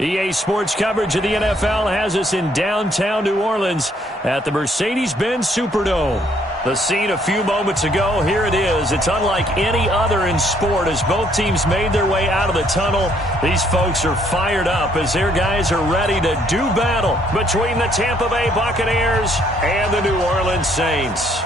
EA Sports coverage of the NFL has us in downtown New Orleans at the Mercedes-Benz Superdome. The scene a few moments ago, here it is. It's unlike any other in sport as both teams made their way out of the tunnel. These folks are fired up as their guys are ready to do battle between the Tampa Bay Buccaneers and the New Orleans Saints.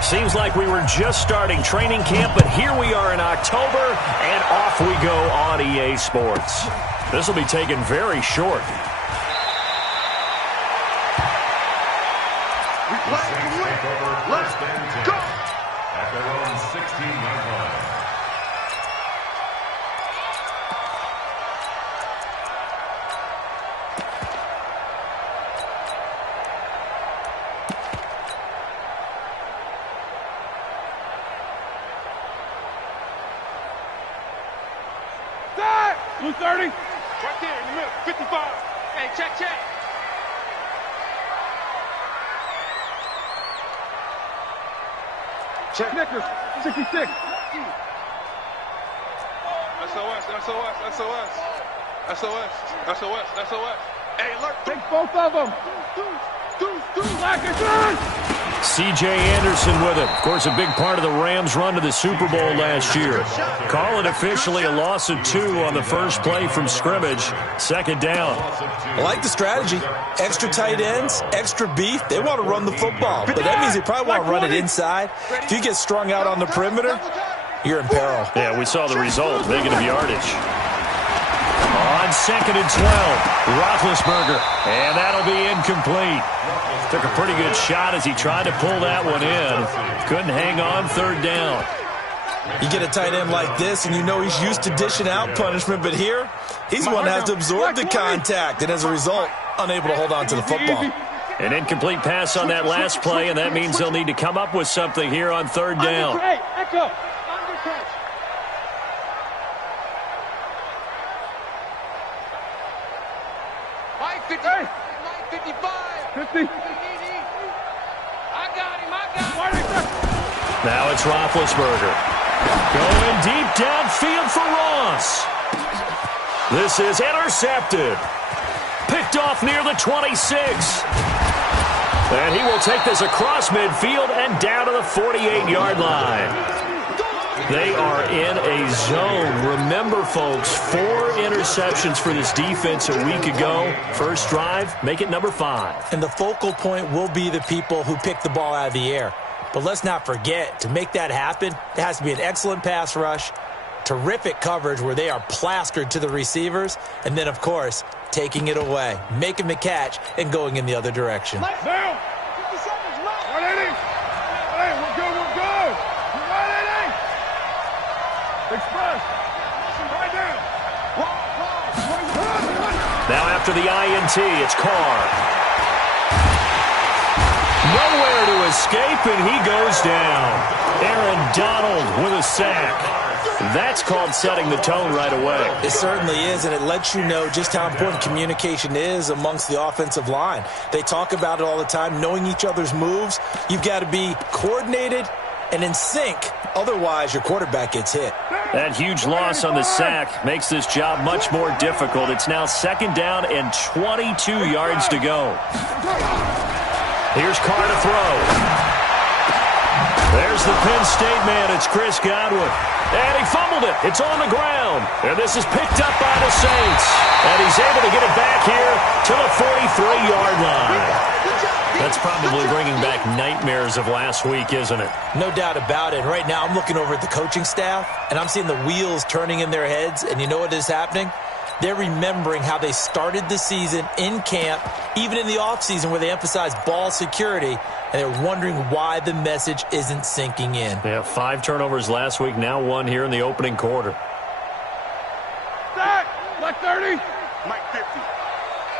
Seems like we were just starting training camp, but here we are in October, and off we go on EA Sports. This will be taken very short. Let's go! At their own 16-yard line. Blue 30. Right there in the middle. 55. Hey, check. Check. Snickers. 66. SOS. Hey, alert. Take both of them. C.J. Anderson with it. Of course, a big part of the Rams' run to the Super Bowl last year. Call it officially a loss of 2 on the first play from scrimmage. Second down. I like the strategy. Extra tight ends, extra beef. They want to run the football, but that means they probably want to run it inside. If you get strung out on the perimeter, you're in peril. Yeah, we saw the result. Negative yardage. On 2nd and 12, Roethlisberger, and that'll be incomplete. Took a pretty good shot as he tried to pull that one in. Couldn't hang on, third down. You get a tight end like this, and you know he's used to dishing out punishment, but here, he's the one that has to absorb the contact, and as a result, unable to hold on to the football. An incomplete pass on that last play, and that means they'll need to come up with something here on third down. Echo. 50. I got him. Now it's Roethlisberger. Going deep downfield for Ross. This is intercepted. Picked off near the 26. And he will take this across midfield and down to the 48-yard line. They are in a zone. Remember, folks, 4 interceptions for this defense a week ago. First drive, make it number 5. And the focal point will be the people who pick the ball out of the air. But let's not forget, to make that happen, there has to be an excellent pass rush, terrific coverage where they are plastered to the receivers, and then, of course, taking it away, making the catch, and going in the other direction. Down. 50 seconds left. 180. Hey, we're good. 180. Express. Right down. Now after the INT, it's Carr. Nowhere to escape, and he goes down. Aaron Donald with a sack. That's called setting the tone right away. It certainly is, and it lets you know just how important communication is amongst the offensive line. They talk about it all the time, knowing each other's moves. You've got to be coordinated and in sync. Otherwise, your quarterback gets hit. That huge loss on the sack makes this job much more difficult. It's now 2nd down and 22 yards to go. Here's Carr to throw. There's the Penn State man. It's Chris Godwin. And he fumbled it. It's on the ground. And this is picked up by the Saints. And he's able to get it back here to the 43-yard line. That's probably bringing back nightmares of last week, isn't it? No doubt about it. Right now, I'm looking over at the coaching staff, and I'm seeing the wheels turning in their heads. And you know what is happening? They're remembering how they started the season in camp, even in the offseason where they emphasized ball security, and they're wondering why the message isn't sinking in. Yeah, 5 turnovers last week, now 1 here in the opening quarter. Stack! Like 30! Mike 50.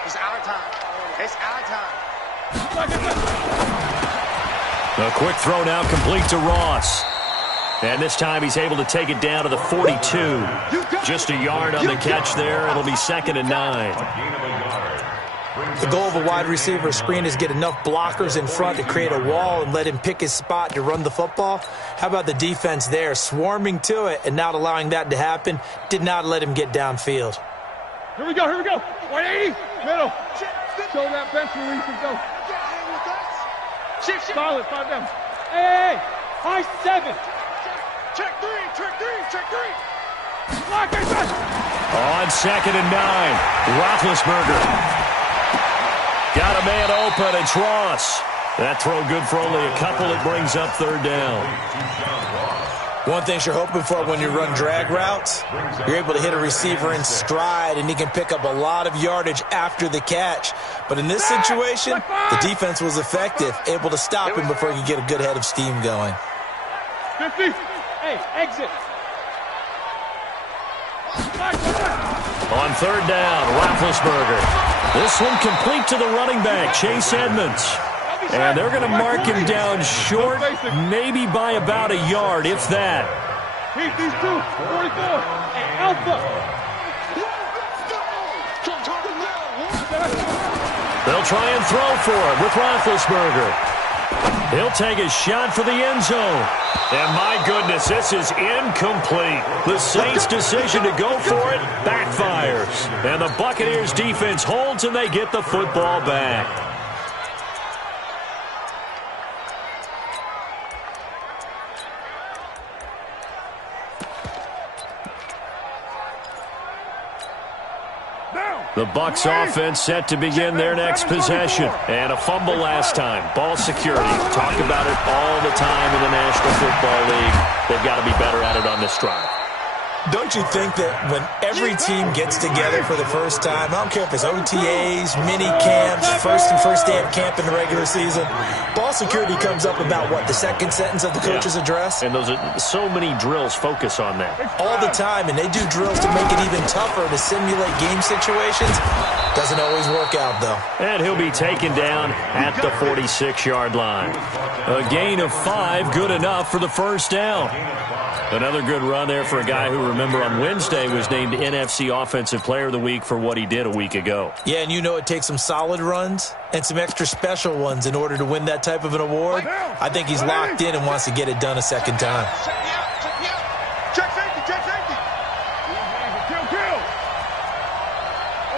It's our time. It's our time. A quick throw now complete to Ross. And this time he's able to take it down to the 42. Just a yard on the catch there. It'll be 2nd and 9. The goal of a wide receiver screen is get enough blockers in front to create a wall and let him pick his spot to run the football. How about the defense there, swarming to it and not allowing that to happen? Did not let him get downfield. Here we go, here we go. 180, middle. Show that bench release and go. Shift. Solid, 5 down. Hey, high 7. Check three. Lock it, touch. On 2nd and 9, Roethlisberger. Got a man open, it's Ross. That throw good for only a couple. It brings up 3rd down. One thing you're hoping for when you run drag routes, you're able to hit a receiver in stride, and he can pick up a lot of yardage after the catch. But in this situation, the defense was effective, able to stop him before he could get a good head of steam going. 50. Hey, exit. On 3rd down, Roethlisberger. This one complete to the running back, Chase Edmonds. And they're going to mark him down short, maybe by about a yard, if that. Keep these two, 44, and Alpha. They'll try and throw for it with Roethlisberger. He'll take a shot for the end zone. And my goodness, this is incomplete. The Saints' decision to go for it backfires. And the Buccaneers' defense holds, and they get the football back. The Bucs offense set to begin their next possession. And a fumble last time. Ball security. Talk about it all the time in the National Football League. They've got to be better at it on this drive. Don't you think that when every team gets together for the first time, I don't care if it's OTAs, mini camps, first day of camp in the regular season, ball security comes up about, what, the second sentence of the coach's address? And those are so many drills focus on that. All the time, and they do drills to make it even tougher to simulate game situations. Doesn't always work out, though. And he'll be taken down at the 46-yard line. A gain of 5, good enough for the first down. Another good run there for a guy who, remember, on Wednesday was named NFC Offensive Player of the Week for what he did a week ago. Yeah, and you know it takes some solid runs and some extra special ones in order to win that type of an award. I think he's locked in and wants to get it done a second time. Check safety. Kill.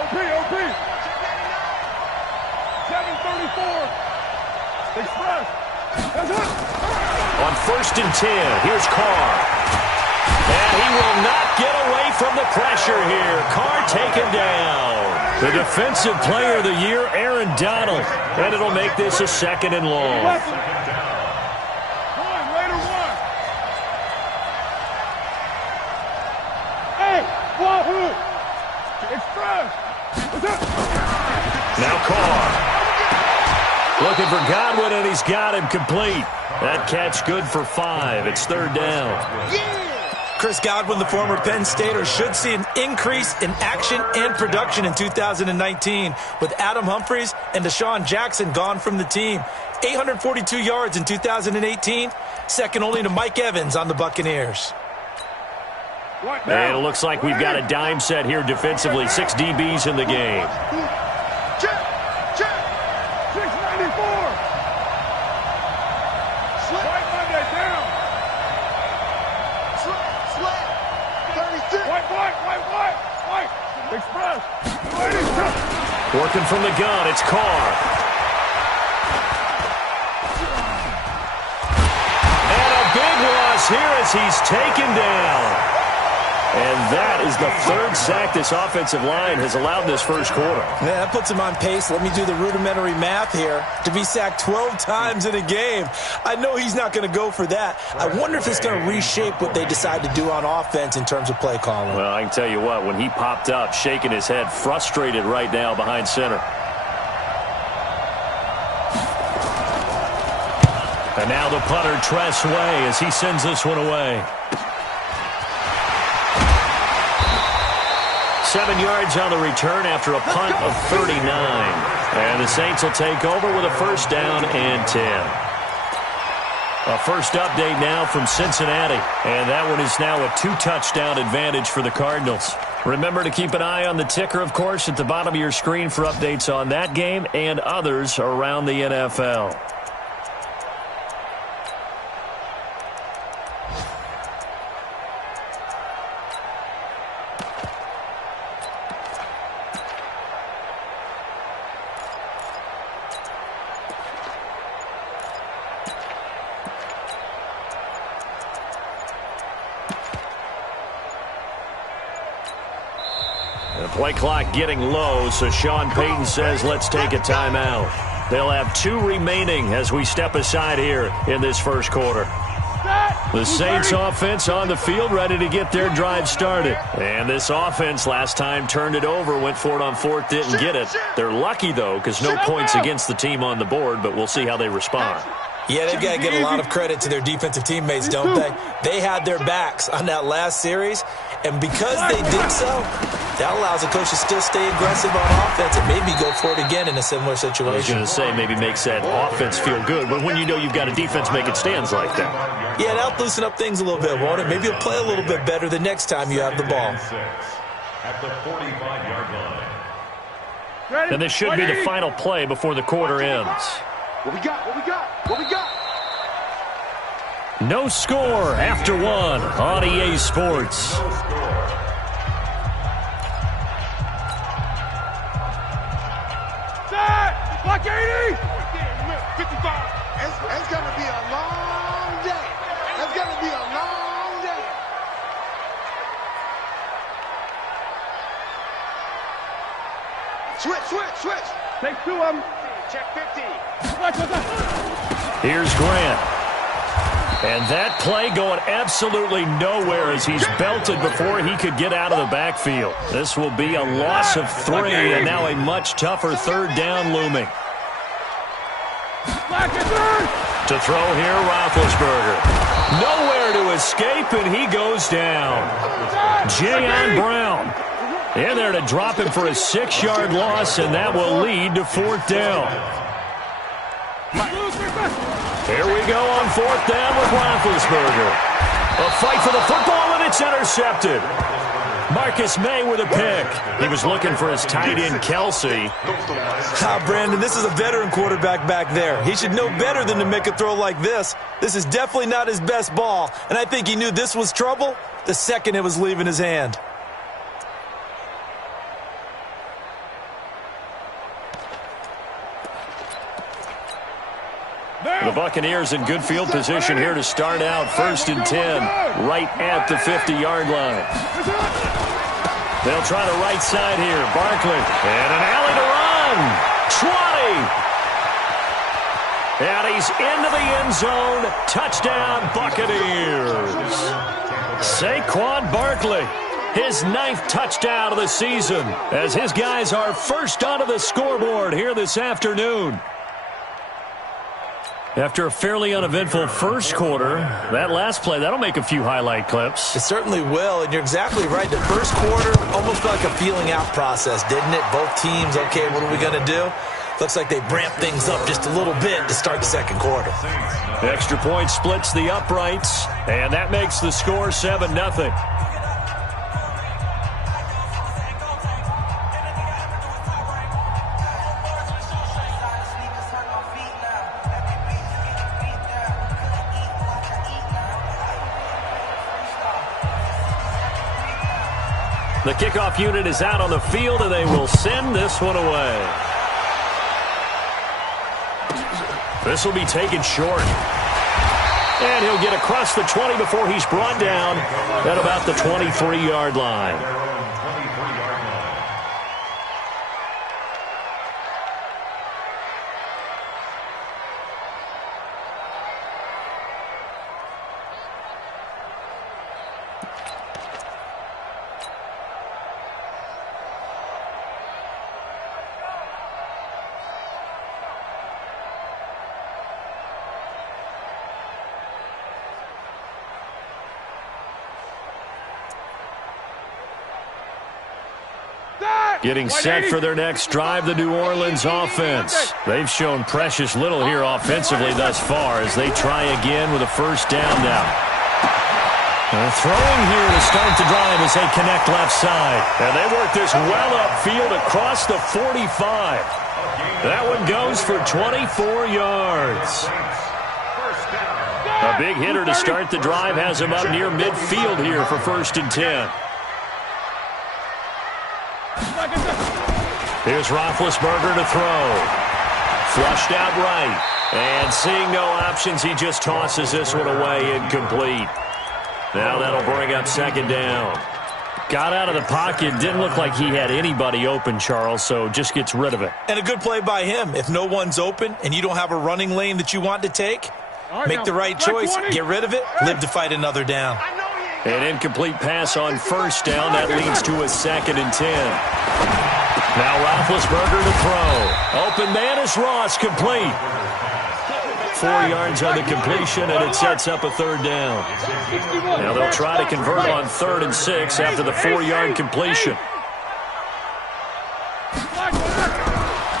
OP. 734. Express. That's it. On 1st and 10, here's Carr. And he will not get away from the pressure here. Carr taken down. The Defensive Player of the Year, Aaron Donald. And it'll make this a 2nd and long. Hey, Wahoo! Express! Now Carr. Looking for Godwin, and he's got him complete. That catch good for 5. It's 3rd down. Chris Godwin, the former Penn Stater, should see an increase in action and production in 2019 with Adam Humphries and Deshaun Jackson gone from the team. 842 yards in 2018, second only to Mike Evans on the Buccaneers. And it looks like we've got a dime set here defensively. 6 DBs in the game. Check. 694. White Monday down. Slap. 36. White. Express. Working from the gun, it's Carr. And a big loss here as he's taken down. And that is the 3rd sack this offensive line has allowed this first quarter. Yeah, that puts him on pace. Let me do the rudimentary math here. To be sacked 12 times in a game, I know he's not going to go for that. I wonder if it's going to reshape what they decide to do on offense in terms of play calling. Well, I can tell you what, when he popped up, shaking his head, frustrated right now behind center. And now the punter, Tress Way, as he sends this one away. 7 yards on the return after a punt of 39. And the Saints will take over with a 1st down and 10. A first update now from Cincinnati. And that one is now a 2-touchdown advantage for the Cardinals. Remember to keep an eye on the ticker, of course, at the bottom of your screen for updates on that game and others around the NFL. The play clock getting low, so Sean Payton says let's take a timeout. They'll have 2 remaining as we step aside here in this first quarter. The Saints offense on the field, ready to get their drive started. And this offense last time turned it over, went for it on 4th, didn't get it. They're lucky, though, because no points against the team on the board, but we'll see how they respond. Yeah, they've got to get a lot of credit to their defensive teammates, don't they? They had their backs on that last series, and because they did so, that allows the coach to still stay aggressive on offense and maybe go for it again in a similar situation. I was going to say maybe makes that offense feel good, but when you know you've got a defense making stands like that. Yeah, that'll loosen up things a little bit, won't it? Maybe you'll play a little bit better the next time you have the ball. At the 45-yard line. And this should be the final play before the quarter ends. What we got? What we got? What we got? No score after 1 on EA Sports. No score. Set! Block 80! 55. It's going to be a long day. It's going to be a long day. Switch. Take 2 of them. Check 50. Here's Grant. And that play going absolutely nowhere as he's belted before he could get out of the backfield. This will be a loss of 3 and now a much tougher 3rd down looming. To throw here, Roethlisberger. Nowhere to escape, and he goes down. Jayon Brown in there to drop him for a 6-yard loss, and that will lead to 4th down. Here we go on 4th down with Roethlisberger. A fight for the football, and it's intercepted. Marcus May with a pick. He was looking for his tight end, Kelsey. Brandon, this is a veteran quarterback back there. He should know better than to make a throw like this. This is definitely not his best ball, and I think he knew this was trouble the second it was leaving his hand. The Buccaneers in good field position here to start out. 1st and 10, right at the 50-yard line. They'll try the right side here. Barkley, and an alley to run. 20. And he's into the end zone. Touchdown, Buccaneers. Saquon Barkley, his 9th touchdown of the season, as his guys are first onto the scoreboard here this afternoon. After a fairly uneventful first quarter, that last play, that'll make a few highlight clips. It certainly will, and you're exactly right. The first quarter almost felt like a feeling out process, didn't it? Both teams, okay, what are we going to do? Looks like they ramped things up just a little bit to start the second quarter. The extra point splits the uprights, and that makes the score 7-0. The kickoff unit is out on the field, and they will send this one away. This will be taken short. And he'll get across the 20 before he's brought down at about the 23-yard line. Getting set for their next drive, the New Orleans offense. They've shown precious little here offensively thus far as they try again with a 1st down now. Throwing here to start the drive as they connect left side. And they work this well upfield across the 45. That one goes for 24 yards. A big hitter to start the drive has him up near midfield here for 1st and 10. Here's Roethlisberger to throw. Flushed out right. And seeing no options, he just tosses this one away incomplete. Now that'll bring up 2nd down. Got out of the pocket. Didn't look like he had anybody open, Charles, so just gets rid of it. And a good play by him. If no one's open and you don't have a running lane that you want to take, make the right choice. Get rid of it. Live to fight another down. An incomplete pass on first down. That leads to a 2nd and 10. Now Roethlisberger to throw. Open man is Ross, complete. 4 yards on the completion, and it sets up a 3rd down. Now they'll try to convert on 3rd and 6 after the 4-yard completion.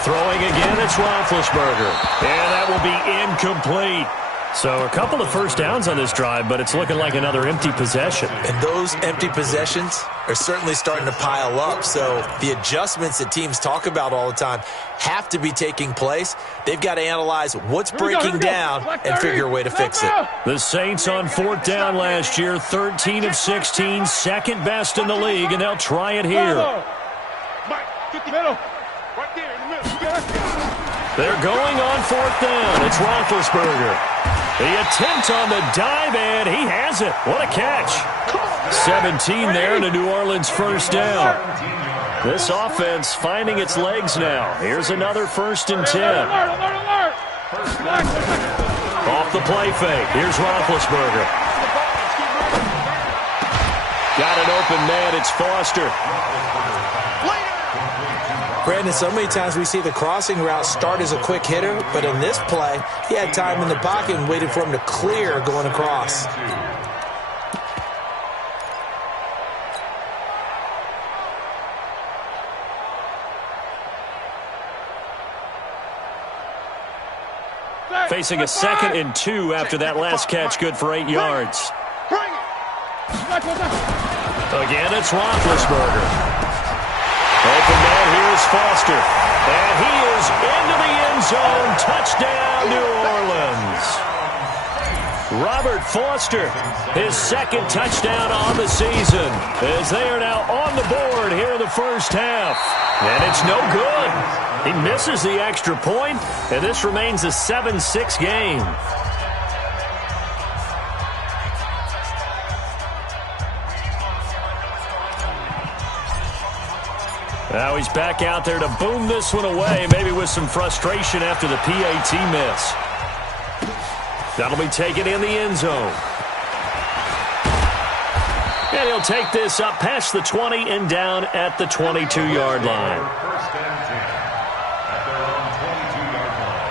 Throwing again, it's Roethlisberger. And that will be incomplete. So a couple of first downs on this drive, but it's looking like another empty possession. And those empty possessions are certainly starting to pile up. So the adjustments that teams talk about all the time have to be taking place. They've got to analyze what's breaking down and figure a way to fix it. The Saints on 4th down last year, 13 of 16, second best in the league, and they'll try it here. They're going on 4th down. It's Roethlisberger. The attempt on the dive, and he has it. What a catch. 17 there, and a New Orleans first down. This offense finding its legs now. Here's another 1st and 10. Off the play fake. Here's Roethlisberger. Got an open man. It's Foster. Brandon, so many times we see the crossing route start as a quick hitter, but in this play, he had time in the pocket and waited for him to clear going across. Facing a 2nd and 2 after that last catch, good for 8 yards. Again, it's Roethlisberger. Open man, here's Foster. And he is into the end zone. Touchdown, New Orleans. Robert Foster, his 2nd touchdown on the season, as they are now on the board here in the first half. And it's no good. He misses the extra point, and this remains a 7-6 game. Now he's back out there to boom this one away, maybe with some frustration after the PAT miss. That'll be taken in the end zone. And he'll take this up past the 20 and down at the 22-yard line. First and 10 at their own 22-yard line.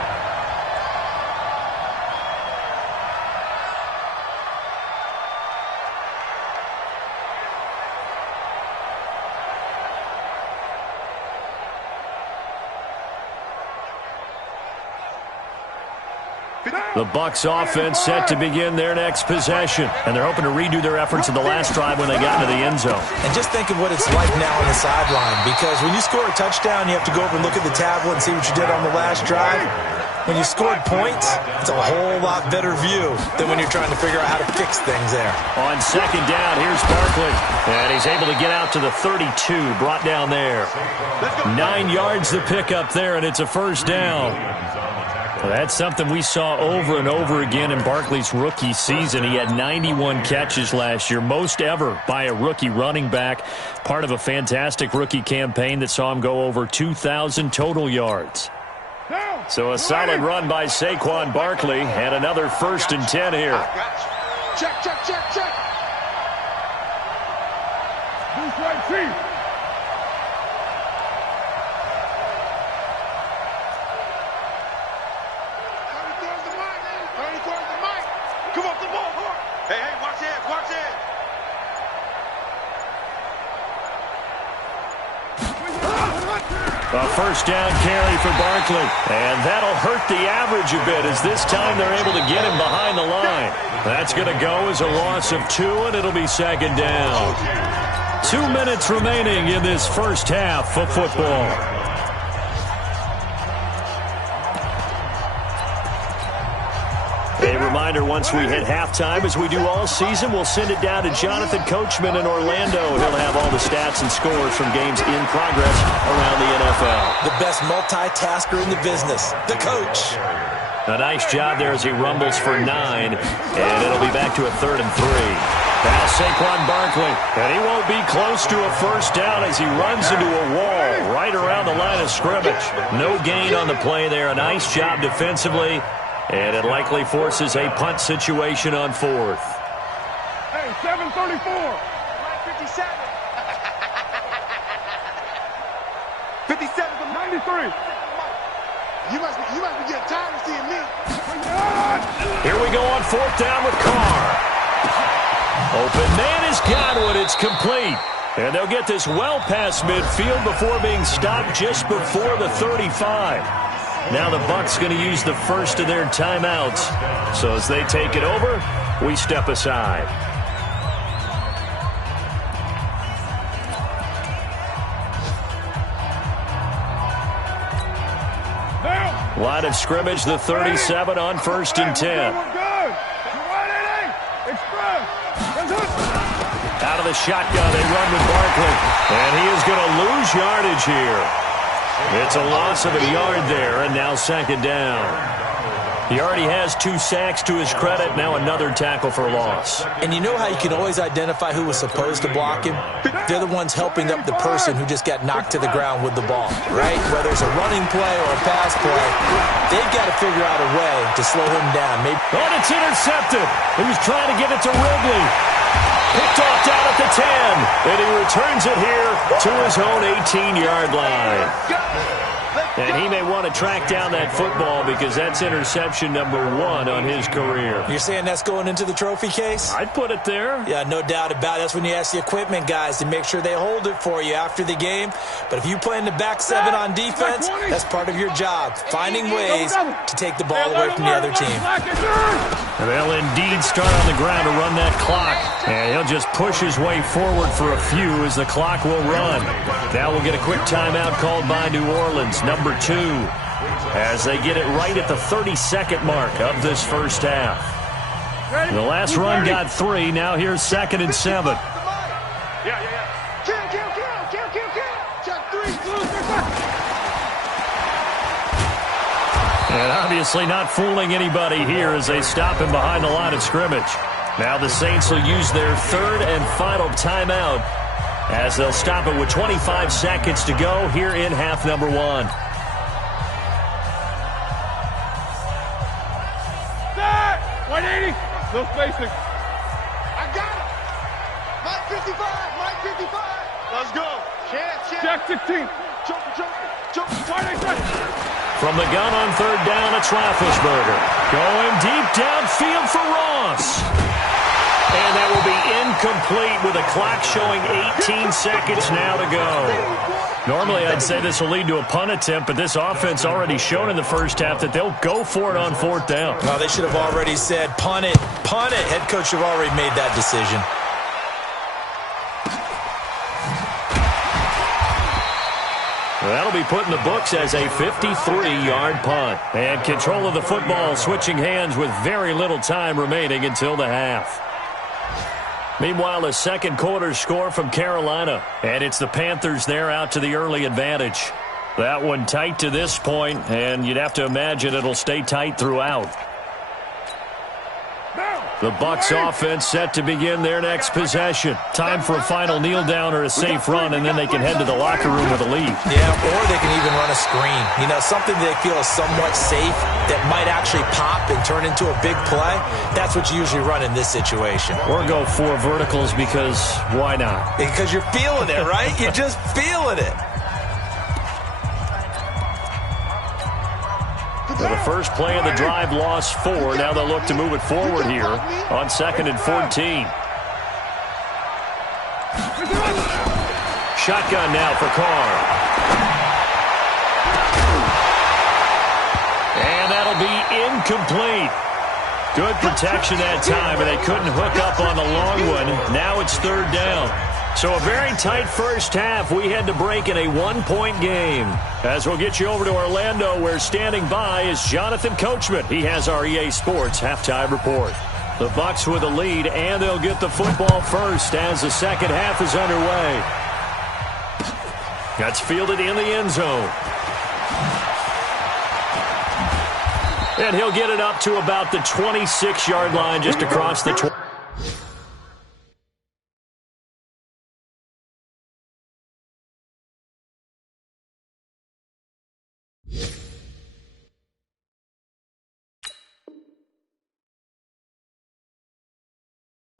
The Bucs offense set to begin their next possession, and they're hoping to redo their efforts in the last drive when they got into the end zone. And just think of what it's like now on the sideline, because when you score a touchdown, you have to go over and look at the tablet and see what you did on the last drive. When you scored points, it's a whole lot better view than when you're trying to figure out how to fix things there. On 2nd down, here's Barkley, and he's able to get out to the 32, brought down there. 9 yards to pick up there, and it's a first down. Well, that's something we saw over and over again in Barkley's rookie season. He had 91 catches last year, most ever by a rookie running back, part of a fantastic rookie campaign that saw him go over 2,000 total yards. So a solid run by Saquon Barkley, and another 1st and 10 here. Check, check, check, check. Who's right, Chief? Come on, come on, come on. Hey, watch it, watch it. A first down carry for Barkley, and that'll hurt the average a bit as this time they're able to get him behind the line. That's going to go as a loss of 2, and it'll be 2nd down. 2 minutes remaining in this first half of football. A reminder, once we hit halftime, as we do all season, we'll send it down to Jonathan Coachman in Orlando. He'll have all the stats and scores from games in progress around the NFL. The best multitasker in the business, the coach. A nice job there as he rumbles for 9, and it'll be back to a 3rd and 3. Now Saquon Barkley, and he won't be close to a first down as he runs into a wall right around the line of scrimmage. No gain on the play there. A nice job defensively, and it likely forces a punt situation on fourth. Hey, 734. 57. 57 to 93. You must be getting tired of seeing me. Here we go on fourth down with Carr. Open man has got one. It's complete. And they'll get this well past midfield before being stopped just before the 35. Now the Bucs going to use the first of their timeouts. So as they take it over, we step aside. Line of scrimmage, the 37 on 1st and 10. Out of the shotgun, they run with Barkley. And he is going to lose yardage here. It's a loss of a yard there, and now second down. He already has 2 sacks to his credit, now another tackle for loss. And you know how you can always identify who was supposed to block him? They're the ones helping up the person who just got knocked to the ground with the ball, right? Whether it's a running play or a pass play, they've got to figure out a way to slow him down. Maybe. Oh, it's intercepted. He was trying to get it to Ridley. Picked off down at the 10, and he returns it here to his own 18-yard line. And he may want to track down that football because that's interception number 1 on his career. You're saying that's going into the trophy case? I'd put it there. Yeah, no doubt about it. That's when you ask the equipment guys to make sure they hold it for you after the game. But if you play in the back 7 on defense, that's part of your job, finding ways to take the ball away from the other team. And they'll indeed start on the ground to run that clock. And he'll just push his way forward for a few as the clock will run. Now we'll get a quick timeout called by New Orleans, number 2, as they get it right at the 32nd mark of this first half. The last run got 3. Now here's 2nd and 7. And obviously not fooling anybody here as they stop him behind the line of scrimmage. Now the Saints will use their 3rd and final timeout as they'll stop it with 25 seconds to go here in half number 1. 180. No spacing. I got it. Mike 55. Mike 55. Let's go. Jack 16. From the gun on 3rd down, it's Roethlisberger. Going deep downfield for Ross. And that will be incomplete with a clock showing 18 seconds now to go. Normally, I'd say this will lead to a punt attempt, but this offense already shown in the first half that they'll go for it on 4th down. Oh, they should have already said, punt it, punt it. Head coach should have already made that decision. That'll be put in the books as a 53-yard punt. And control of the football switching hands with very little time remaining until the half. Meanwhile, a second quarter score from Carolina. And it's the Panthers there out to the early advantage. That one tight to this point, and you'd have to imagine it'll stay tight throughout. The Bucs offense set to begin their next possession. Time for a final kneel down or a safe run, and then they can head to the locker room with a lead. Yeah, or they can even run a screen. You know, something they feel is somewhat safe that might actually pop and turn into a big play. That's what you usually run in this situation. Or go 4 verticals because why not? Because you're feeling it, right? You're just feeling it. So the first play of the drive lost 4. Now they'll look to move it forward here on 2nd and 14. Shotgun now for Carr. And that'll be incomplete. Good protection that time, and they couldn't hook up on the long one. Now it's 3rd down. So a very tight first half. We had to break in a 1-point game. As we'll get you over to Orlando, where standing by is Jonathan Coachman. He has our EA Sports halftime report. The Bucs with a lead, and they'll get the football first as the second half is underway. That's fielded in the end zone. And he'll get it up to about the 26-yard line just across the 20.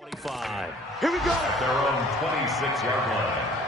25. Here we go. At their own 26-yard line.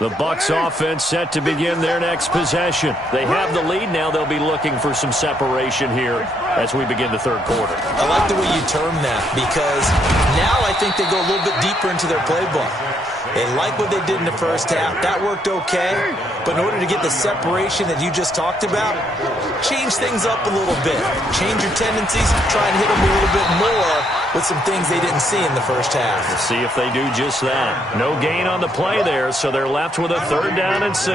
The Bucs offense set to begin their next possession. They have the lead. Now they'll be looking for some separation here as we begin the third quarter. I like the way you term that because now I think they go a little bit deeper into their playbook. They like what they did in the first half. That worked okay. But in order to get the separation that you just talked about, change things up a little bit. Change your tendencies. Try and hit them a little bit more with some things they didn't see in the first half. We'll see if they do just that. No gain on the play there, so they're left with a 3rd down and 6.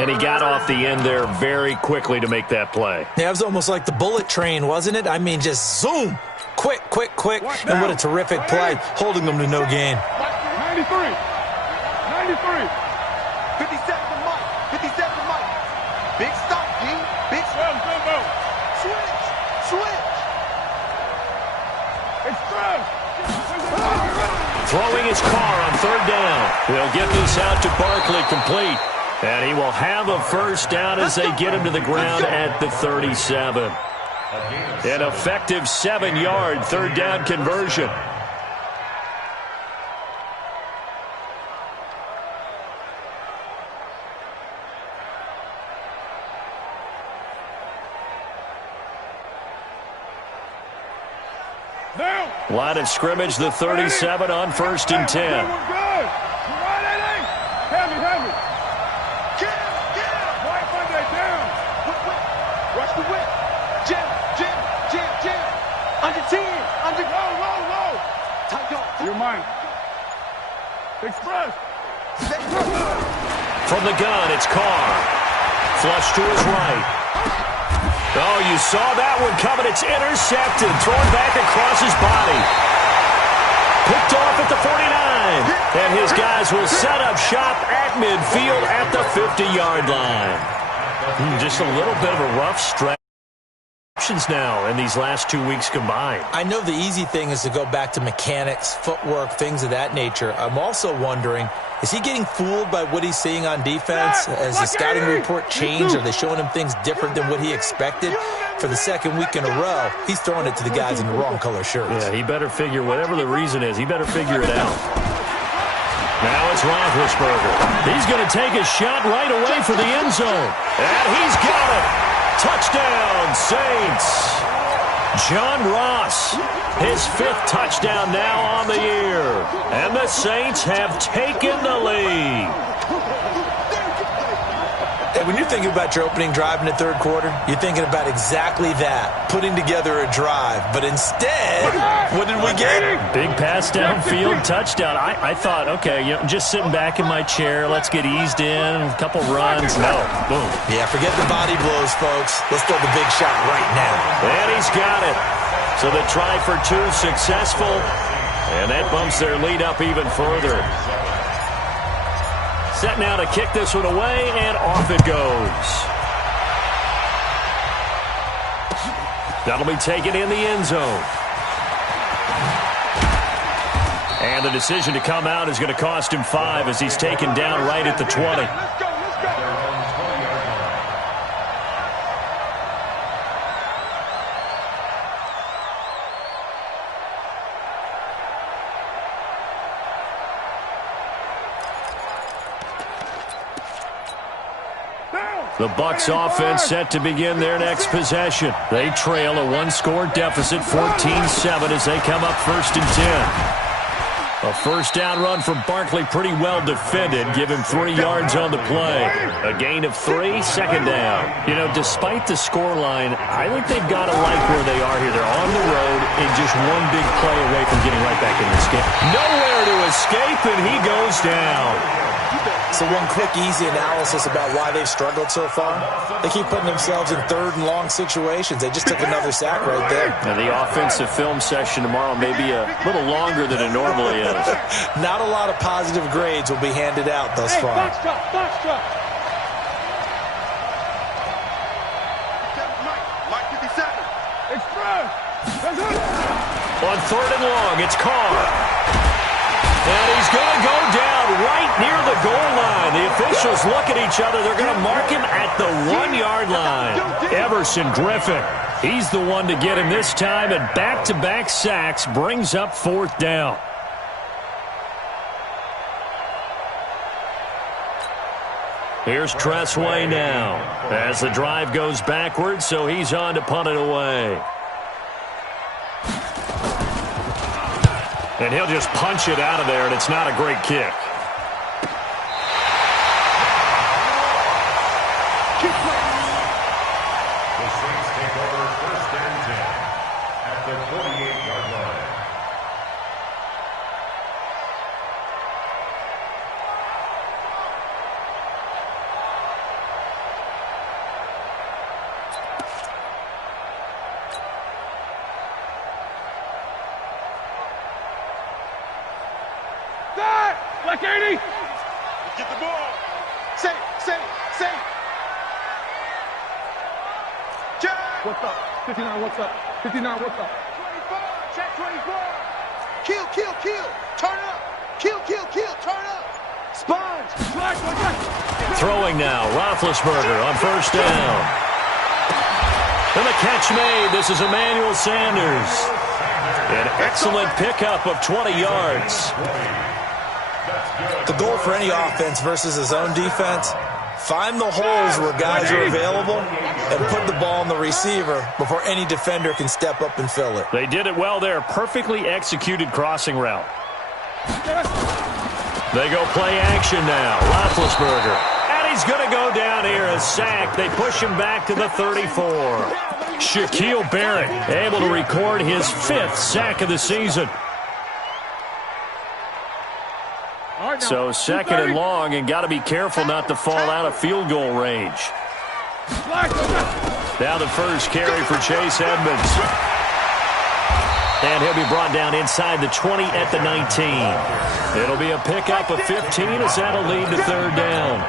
And he got off the end there very quickly to make that play. Yeah, it was almost like the bullet train, wasn't it? I mean, just zoom. Quick, quick, quick. And what a terrific play, holding them to no gain. 93. 93. 57 to Mike. 57 to Mike. Big stop, G. Big stop. Switch. Switch. Express. Throwing his car on 3rd down. He'll get this out to Barkley complete. And he will have a 1st down as they get him to the ground at the 37. An effective 7-yard 3rd down conversion. Line of scrimmage, the 37 on 1st and 10. Have me. Get him. Right Monday down. Rush the whip. Jam. Under 10. Under low. Tight yard. You're mine. Express. From the gun, it's Carr. Flush to his right. Oh, you saw that one coming. It's intercepted. Thrown back across his body. Picked off at the 49. And his guys will set up shop at midfield at the 50-yard line. Just a little bit of a rough stretch now in these last 2 weeks combined. I know the easy thing is to go back to mechanics, footwork, things of that nature. I'm also wondering, is he getting fooled by what he's seeing on defense? Has the scouting report changed? Are they showing him things different than what he expected? For the 2nd week in a row, he's throwing it to the guys in the wrong color shirts. Yeah, he better figure, whatever the reason is, he better figure it out. Now it's Roethlisberger. He's going to take a shot right away for the end zone. And he's got it. Touchdown, Saints. John Ross, his 5th touchdown now on the year. And the Saints have taken the lead. Hey, when you're thinking about your opening drive in the 3rd quarter, you're thinking about exactly that, putting together a drive. But instead, what did we get? Big pass downfield touchdown. I thought, okay, just sitting back in my chair, let's get eased in, a couple runs. No, boom. Yeah, forget the body blows, folks. Let's throw the big shot right now. And he's got it. So the try for 2 successful, and that bumps their lead up even further. Set now to kick this one away, and off it goes. That'll be taken in the end zone. And the decision to come out is going to cost him 5 as he's taken down right at the 20. The Bucs offense set to begin their next possession. They trail a 1-score deficit, 14-7 as they come up 1st and 10. A 1st down run from Barkley, pretty well defended. Give him 3 yards on the play. A gain of 3, 2nd down. Despite the scoreline, I think they've got to like where they are here. They're on the road and just one big play away from getting right back in this game. Nowhere to escape, and he goes down. So one quick, easy analysis about why they've struggled so far. They keep putting themselves in third and long situations. They just took another sack right there. Now the offensive film session tomorrow may be a little longer than it normally is. Not a lot of positive grades will be handed out thus far. Box drop. Mike 57. Express. On third and long, it's Carr. And he's going to go down right near the goal line. The officials look at each other. They're going to mark him at the 1-yard line. Everson Griffin, he's the one to get him this time, and back-to-back sacks brings up fourth down. Here's Tressway now as the drive goes backwards, so he's on to punt it away. And he'll just punch it out of there, and it's not a great kick. The Saints take over first and 10 at the 48-yard line. Black 80. Let's get the ball. Say. Jack. What's up? 59, what's up? 59, what's up? 24. Check 24. Kill. Turn up. Kill. Turn up. Sponge. Throwing now, Roethlisberger on first down. And the catch made. This is Emmanuel Sanders. An excellent pickup of 20 yards. The goal for any offense versus his own defense, find the holes where guys are available and put the ball on the receiver before any defender can step up and fill it. They did it well there. Perfectly executed crossing route. They go play action now. Roethlisberger. And he's going to go down here, a sack. They push him back to the 34. Shaquille Barrett able to record his 5th sack of the season. So second and long, and got to be careful not to fall out of field goal range. Now the first carry for Chase Edmonds. And he'll be brought down inside the 20 at the 19. It'll be a pickup of 15 as that'll lead to third down.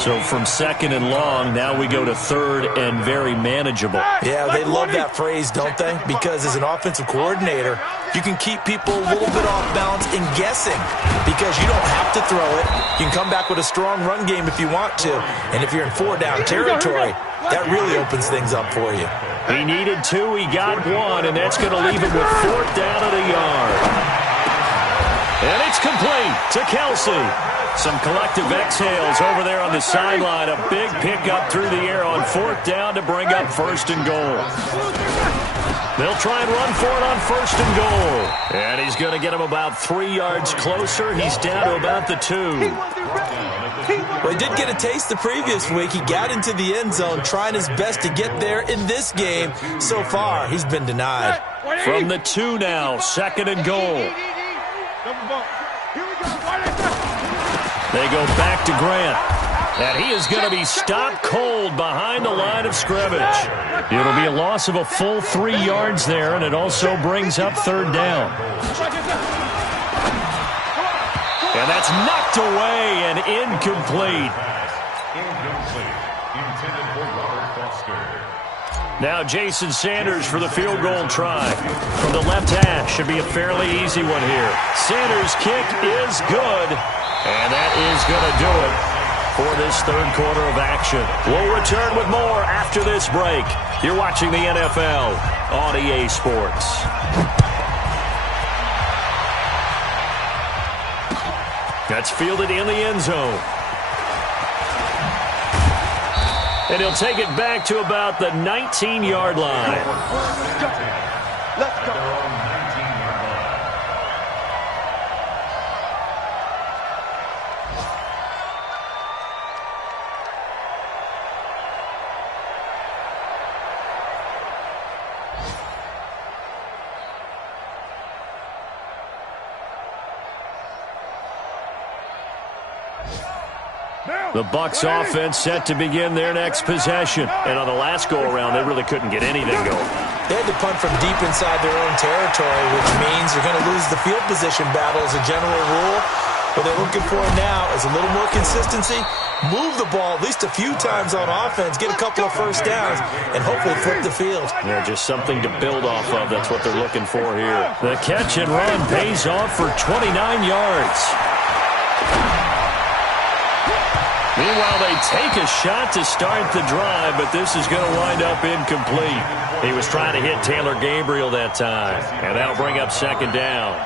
So from second and long, now we go to third and very manageable. Yeah, they love that phrase, don't they? Because as an offensive coordinator, you can keep people a little bit off balance in guessing because you don't have to throw it. You can come back with a strong run game if you want to. And if you're in 4-down territory, that really opens things up for you. He needed 2, he got 1, and that's going to leave him with 4th down at a yard. And it's complete to Kelsey. Some collective exhales over there on the sideline. A big pickup through the air on 4th down to bring up 1st and goal. They'll try and run for it on 1st and goal. And he's going to get him about 3 yards closer. He's down to about the 2. Well, he did get a taste the previous week. He got into the end zone trying his best to get there in this game. So far, he's been denied. From the 2 now, 2nd and goal. They go back to Grant. And he is going to be stopped cold behind the line of scrimmage. It'll be a loss of a full 3 yards there, and it also brings up 3rd down. And that's knocked away and incomplete. Intended for Robert Foster. Now Jason Sanders for the field goal try. From the left hash, should be a fairly easy one here. Sanders' kick is good. And that is going to do it for this third quarter of action. We'll return with more after this break. You're watching the NFL on EA Sports. That's fielded in the end zone. And he'll take it back to about the 19-yard line. Let's go. The Bucs offense set to begin their next possession. And on the last go-around, they really couldn't get anything going. They had to punt from deep inside their own territory, which means you're going to lose the field position battle as a general rule. What they're looking for now is a little more consistency, move the ball at least a few times on offense, get a couple of first downs, and hopefully flip the field. Yeah, just something to build off of. That's what they're looking for here. The catch and run pays off for 29 yards. Meanwhile, they take a shot to start the drive, but this is going to wind up incomplete. He was trying to hit Taylor Gabriel that time, and that'll bring up second down.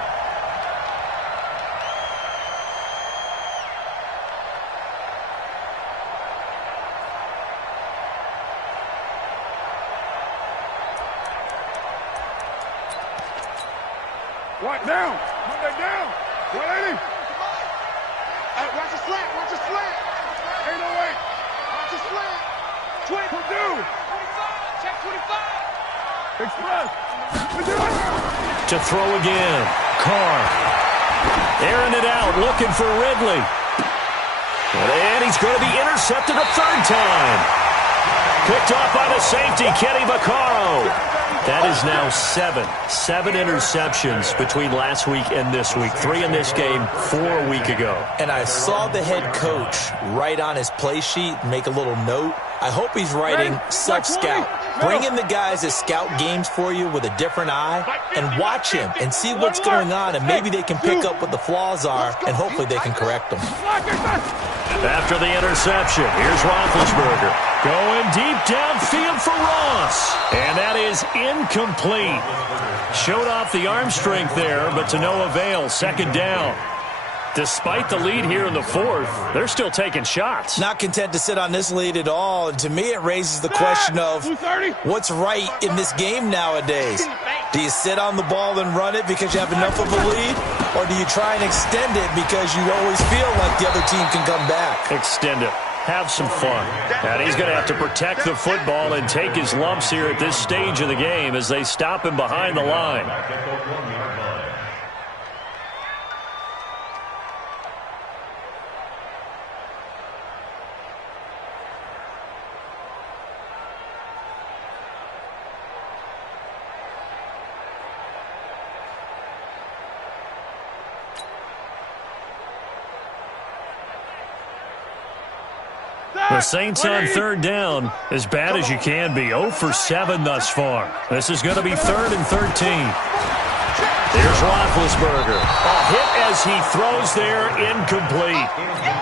Right down. Monday down. 180. Hey, watch the slant. Watch the slant. 808. Watch the slant. 20. Purdue. 25. Check 25. Express. To throw again. Carr. Airing it out, looking for Ridley. And he's going to be intercepted a third time. Picked off by the safety, Kenny Vaccaro. That is now seven interceptions between last week and this week. 3 in this game, 4 a week ago. And I saw the head coach write on his play sheet and make a little note. I hope he's writing self-scout. Bring in the guys that scout games for you with a different eye and watch him and see what's going on, and maybe they can pick up what the flaws are, and hopefully they can correct them. After the interception, here's Roethlisberger. Going deep downfield for Ross. And that is incomplete. Showed off the arm strength there, but to no avail. Second down. Despite the lead here in the fourth, they're still taking shots. Not content to sit on this lead at all. And to me, it raises the question of what's right in this game nowadays. Do you sit on the ball and run it because you have enough of a lead? Or do you try and extend it because you always feel like the other team can come back? Extend it. Have some fun. And he's going to have to protect the football and take his lumps here at this stage of the game as they stop him behind the line. The Saints on third down, as bad as you can be. 0 for 7 thus far. This is going to be 3rd and 13. Here's Roethlisberger. A hit as he throws there, incomplete.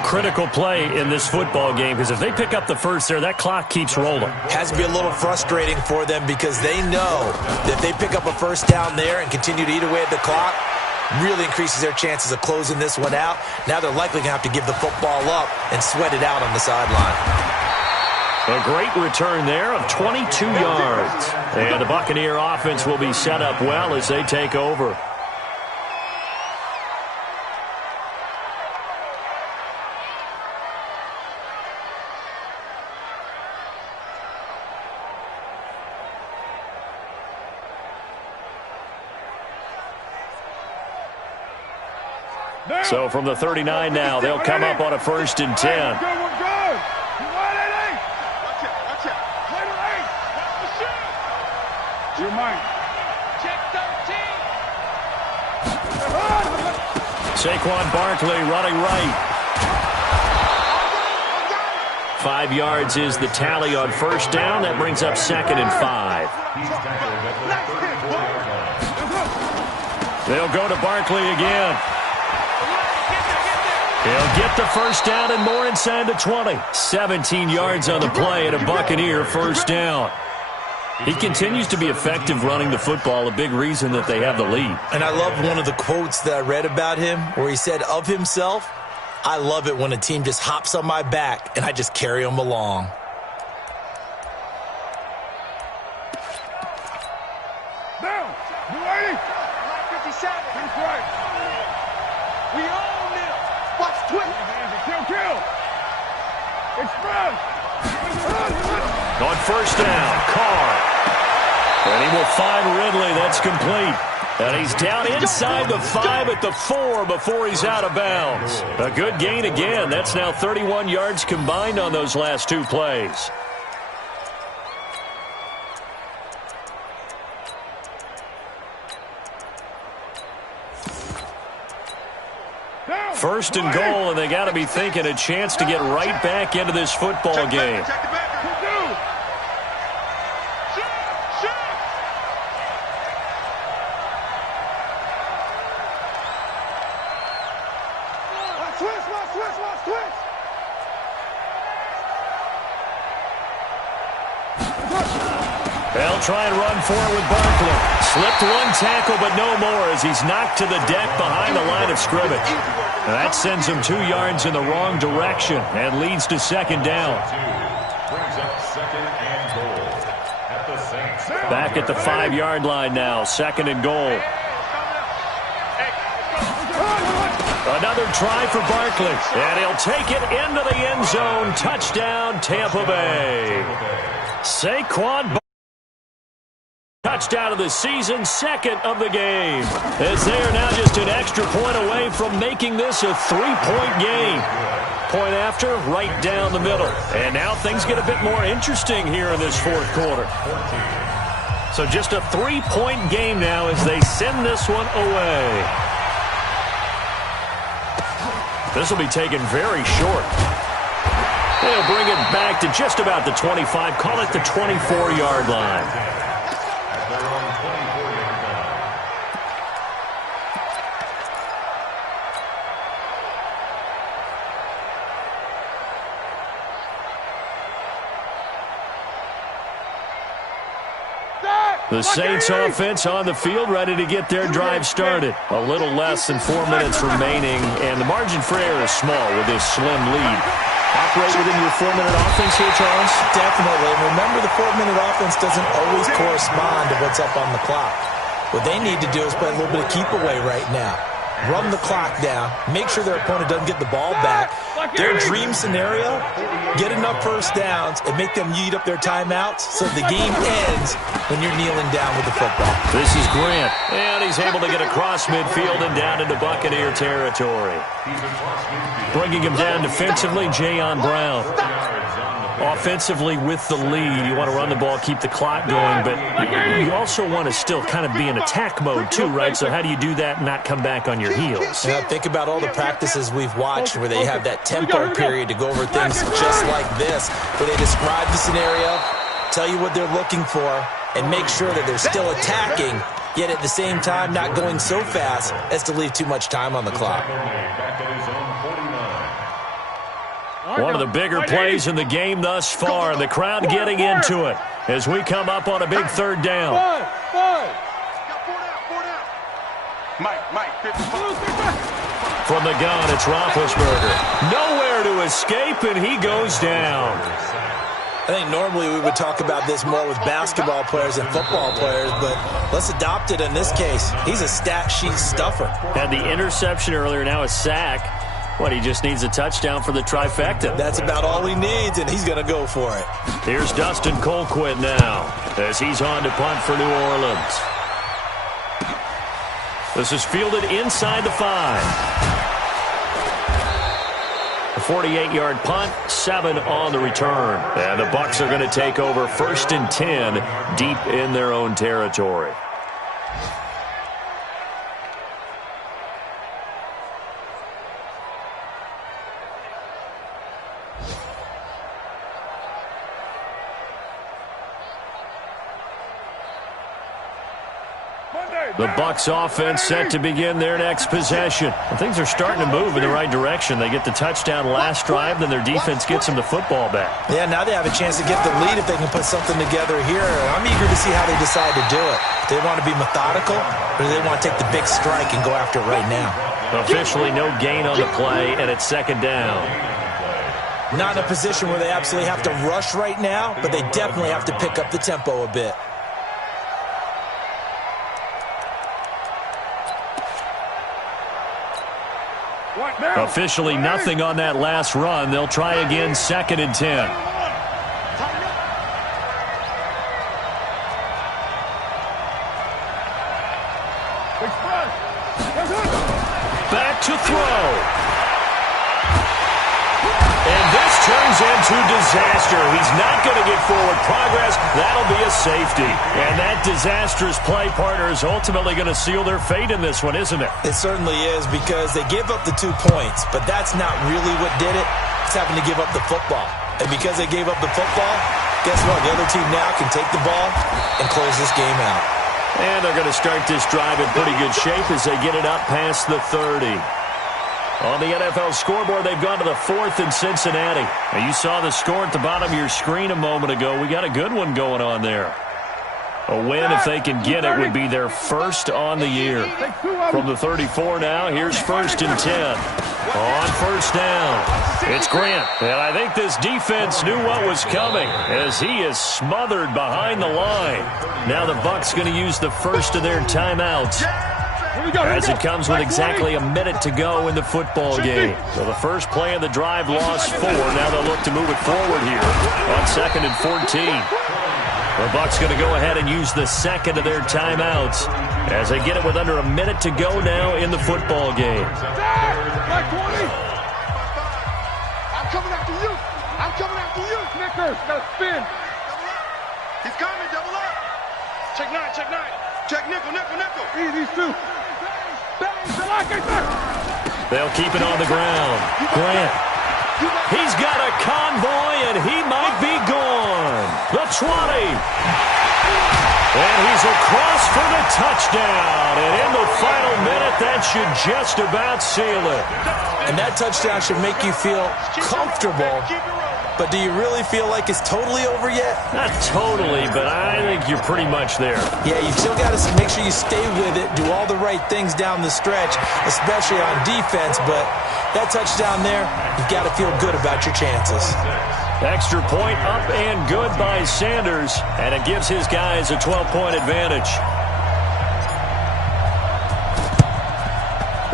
Critical play in this football game, because if they pick up the first there, that clock keeps rolling. Has to be a little frustrating for them because they know that if they pick up a first down there and continue to eat away at the clock, really increases their chances of closing this one out. Now they're likely going to have to give the football up and sweat it out on the sideline. A great return there of 22 yards. And the Buccaneer offense will be set up well as they take over. So from the 39 now, they'll come up on a 1st and 10. We're good. 180. Watch it. Watch it. Later 8. Watch the shoot. Your mind. Check 13. Saquon Barkley running right. 5 yards is the tally on 1st down. That brings up 2nd and 5. They'll go to Barkley again. He'll get the 1st down and more inside the 20. 17 yards on the play and a Buccaneer 1st down. He continues to be effective running the football, a big reason that they have the lead. And I love one of the quotes that I read about him where he said of himself, "I love it when a team just hops on my back and I just carry them along." Down. 280. 57. That's right. We own them. Watch twist. Kill. Express. On 1st down, Carr. And he will find Ridley. That's complete. And he's down inside the 5 at the 4 before he's out of bounds. A good gain again. That's now 31 yards combined on those last 2 plays. First and goal, and they got to be thinking a chance to get right back into this football game. They'll try and run for it with Barkley. Slipped one tackle, but no more as he's knocked to the deck behind the line of scrimmage. And that sends him 2 yards in the wrong direction and leads to second down. Brings up second and goal at the Saints. Back at the 5-yard line now, second and goal. Another try for Barkley, and he'll take it into the end zone. Touchdown, Tampa Bay. Saquon touchdown of the season, second of the game, as they are now just an extra point away from making this a 3-point game. Point after, right down the middle. And now things get a bit more interesting here in this fourth quarter. So just a 3-point game now as they send this one away. This will be taken very short. They'll bring it back to just about the 25, call it the 24-yard line. The Saints offense on the field, ready to get their drive started. A little less than 4 minutes remaining, and the margin for error is small with this slim lead. Operate within your 4-minute offense here, Charles? Definitely. Remember, the 4-minute offense doesn't always correspond to what's up on the clock. What they need to do is play a little bit of keep away right now. Run the clock down, make sure their opponent doesn't get the ball back. Their dream scenario, get enough first downs and make them eat up their timeouts so the game ends when you're kneeling down with the football. This is Grant, and he's able to get across midfield and down into Buccaneer territory. Bringing him down defensively, Jayon Brown. Offensively with the lead, you want to run the ball, keep the clock going, but you also want to still kind of be in attack mode too, right? So how do you do that and not come back on your heels? Now, think about all the practices we've watched where they have that tempo period to go over things just like this, where they describe the scenario, tell you what they're looking for, and make sure that they're still attacking, yet at the same time not going so fast as to leave too much time on the clock. One of the bigger plays in the game thus far, and the crowd getting into it as we come up on a big third down. From the gun, it's Roethlisberger. Nowhere to escape, and he goes down. I think normally we would talk about this more with basketball players and football players, but let's adopt it in this case. He's a stat sheet stuffer. Had the interception earlier, now a sack. What, he just needs a touchdown for the trifecta. That's about all he needs, and he's going to go for it. Here's Dustin Colquitt now as he's on to punt for New Orleans. This is fielded inside the 5. A 48-yard punt, 7 on the return. And the Bucs are going to take over 1st and 10 deep in their own territory. The Bucs offense set to begin their next possession. Well, things are starting to move in the right direction. They get the touchdown last drive, then their defense gets them the football back. Yeah, now they have a chance to get the lead if they can put something together here. I'm eager to see how they decide to do it. Do they want to be methodical, or do they want to take the big strike and go after it right now? Officially no gain on the play, and it's second down. Not in a position where they absolutely have to rush right now, but they definitely have to pick up the tempo a bit. Officially nothing on that last run. They'll try again, 2nd and 10. to throw. And this turns into disaster. He's not going to get forward progress. That'll be a safety. And that disastrous play, partner, is ultimately going to seal their fate in this one, isn't it? It certainly is, because they gave up the 2 points, but that's not really what did it. It's having to give up the football. And because they gave up the football, guess what? The other team now can take the ball and close this game out. And they're going to start this drive in pretty good shape as they get it up past the 30. On the NFL scoreboard, they've gone to the 4th in Cincinnati. Now, you saw the score at the bottom of your screen a moment ago. We got a good one going on there. A win, if they can get it, would be their first on the year. From the 34 now, here's 1st and 10. On first down, it's Grant. And I think this defense knew what was coming as he is smothered behind the line. Now the Bucs going to use the first of their timeouts, as it comes with exactly a minute to go in the football game. So the first play of the drive lost 4. Now they'll look to move it forward here on 2nd and 14. The Bucs going to go ahead and use the second of their timeouts as they get it with under a minute to go now in the football game. I'm coming after you. I'm coming after you. Snickers, got to spin. He's coming, double up. Check 9, check 9. Check nickel, nickel, nickel. These 2. They'll keep it on the ground. Grant. He's got a convoy, and he might be gone. The 20. And he's across for the touchdown. And in the final minute, that should just about seal it. And that touchdown should make you feel comfortable. But do you really feel like it's totally over yet? Not totally, but I think you're pretty much there. Yeah, you've still got to make sure you stay with it, do all the right things down the stretch, especially on defense. But that touchdown there, you've got to feel good about your chances. Extra point up and good by Sanders, and it gives his guys a 12-point advantage.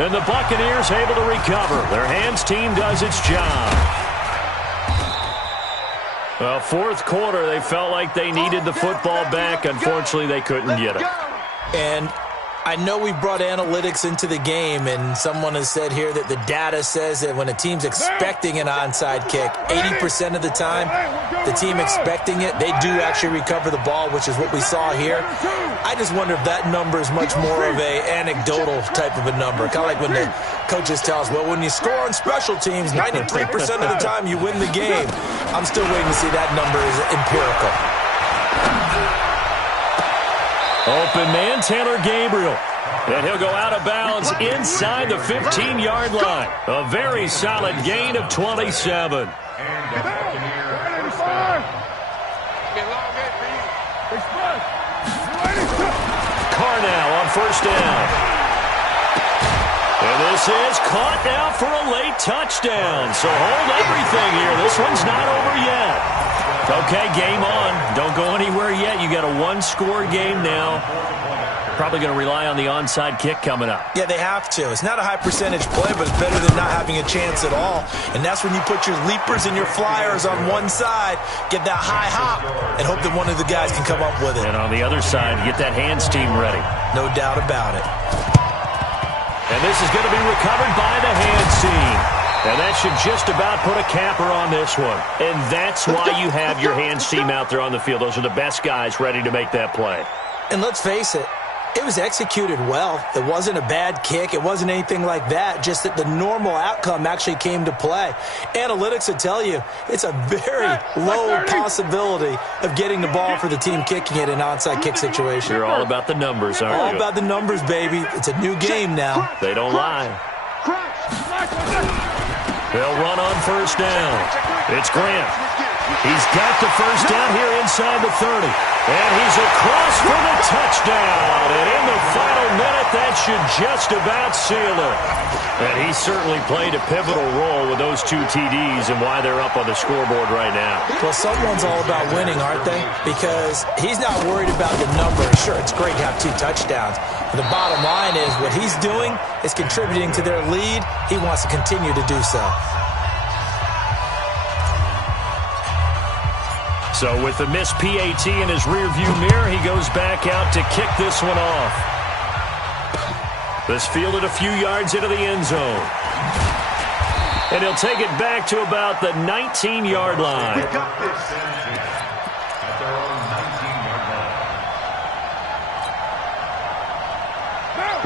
And the Buccaneers able to recover. Their hands team does its job. Well, fourth quarter, they felt like they needed the football back. Unfortunately, they couldn't get it. And I know we brought analytics into the game, and someone has said here that the data says that when a team's expecting an onside kick, 80% of the time, the team expecting it, they do actually recover the ball, which is what we saw here. I just wonder if that number is much more of a anecdotal type of a number. Kind of like when the coaches tell us, well, when you score on special teams, 93% of the time you win the game. I'm still waiting to see that number is empirical. Open man, Taylor Gabriel. And he'll go out of bounds inside the 15-yard line. A very solid gain of 27. Carnell on first down. And this is caught now for a late touchdown. So hold everything here. This one's not over yet. Okay, game on. Don't go anywhere yet. You got a one-score game now. Probably going to rely on the onside kick coming up. Yeah, they have to. It's not a high-percentage play, but it's better than not having a chance at all. And that's when you put your leapers and your flyers on one side, get that high hop, and hope that one of the guys can come up with it. And on the other side, get that hands team ready. No doubt about it. And this is going to be recovered by the hands team. And that should just about put a capper on this one. And that's why you have your hands team out there on the field. Those are the best guys ready to make that play. And let's face it, it was executed well. It wasn't a bad kick. It wasn't anything like that. Just that the normal outcome actually came to play. Analytics will tell you it's a very low possibility of getting the ball for the team kicking it in an onside kick situation. You're all about the numbers, aren't you? All about the numbers, baby. It's a new game now. They don't lie. They'll run on first down. It's Grant. He's got the first down here inside the 30. And he's across for the touchdown. And in the final minute, that should just about seal it. And he certainly played a pivotal role with those two TDs and why they're up on the scoreboard right now. Well, someone's all about winning, aren't they? Because he's not worried about the number. Sure, it's great to have 2 touchdowns. But the bottom line is what he's doing is contributing to their lead. He wants to continue to do so. So with the missed PAT in his rearview mirror, he goes back out to kick this one off. This fielded a few yards into the end zone. And he'll take it back to about the 19-yard line. At their own 19-yard line.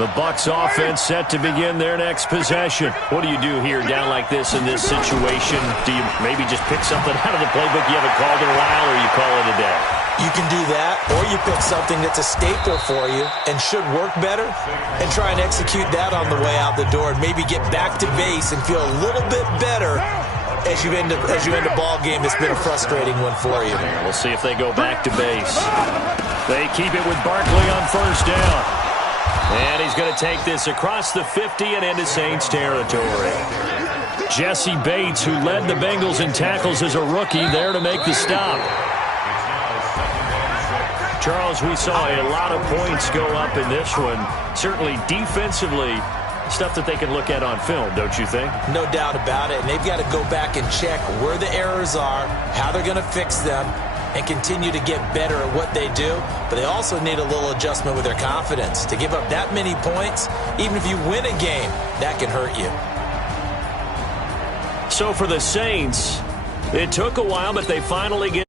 The Bucs offense set to begin their next possession. What do you do here down like this in this situation? Do you maybe just pick something out of the playbook you haven't called in a while, or you call it a day? You can do that, or you pick something that's a staple for you and should work better and try and execute that on the way out the door and maybe get back to base and feel a little bit better as you end a ball game that's been a frustrating one for you. We'll see if they go back to base. They keep it with Barkley on first down. And he's going to take this across the 50 and into Saints territory. Jesse Bates, who led the Bengals in tackles as a rookie, there to make the stop. Charles, we saw a lot of points go up in this one. Certainly defensively, stuff that they can look at on film, don't you think? No doubt about it. And they've got to go back and check where the errors are, how they're going to fix them, and continue to get better at what they do. But they also need a little adjustment with their confidence. To give up that many points, even if you win a game, that can hurt you. So for the Saints, it took a while, but they finally get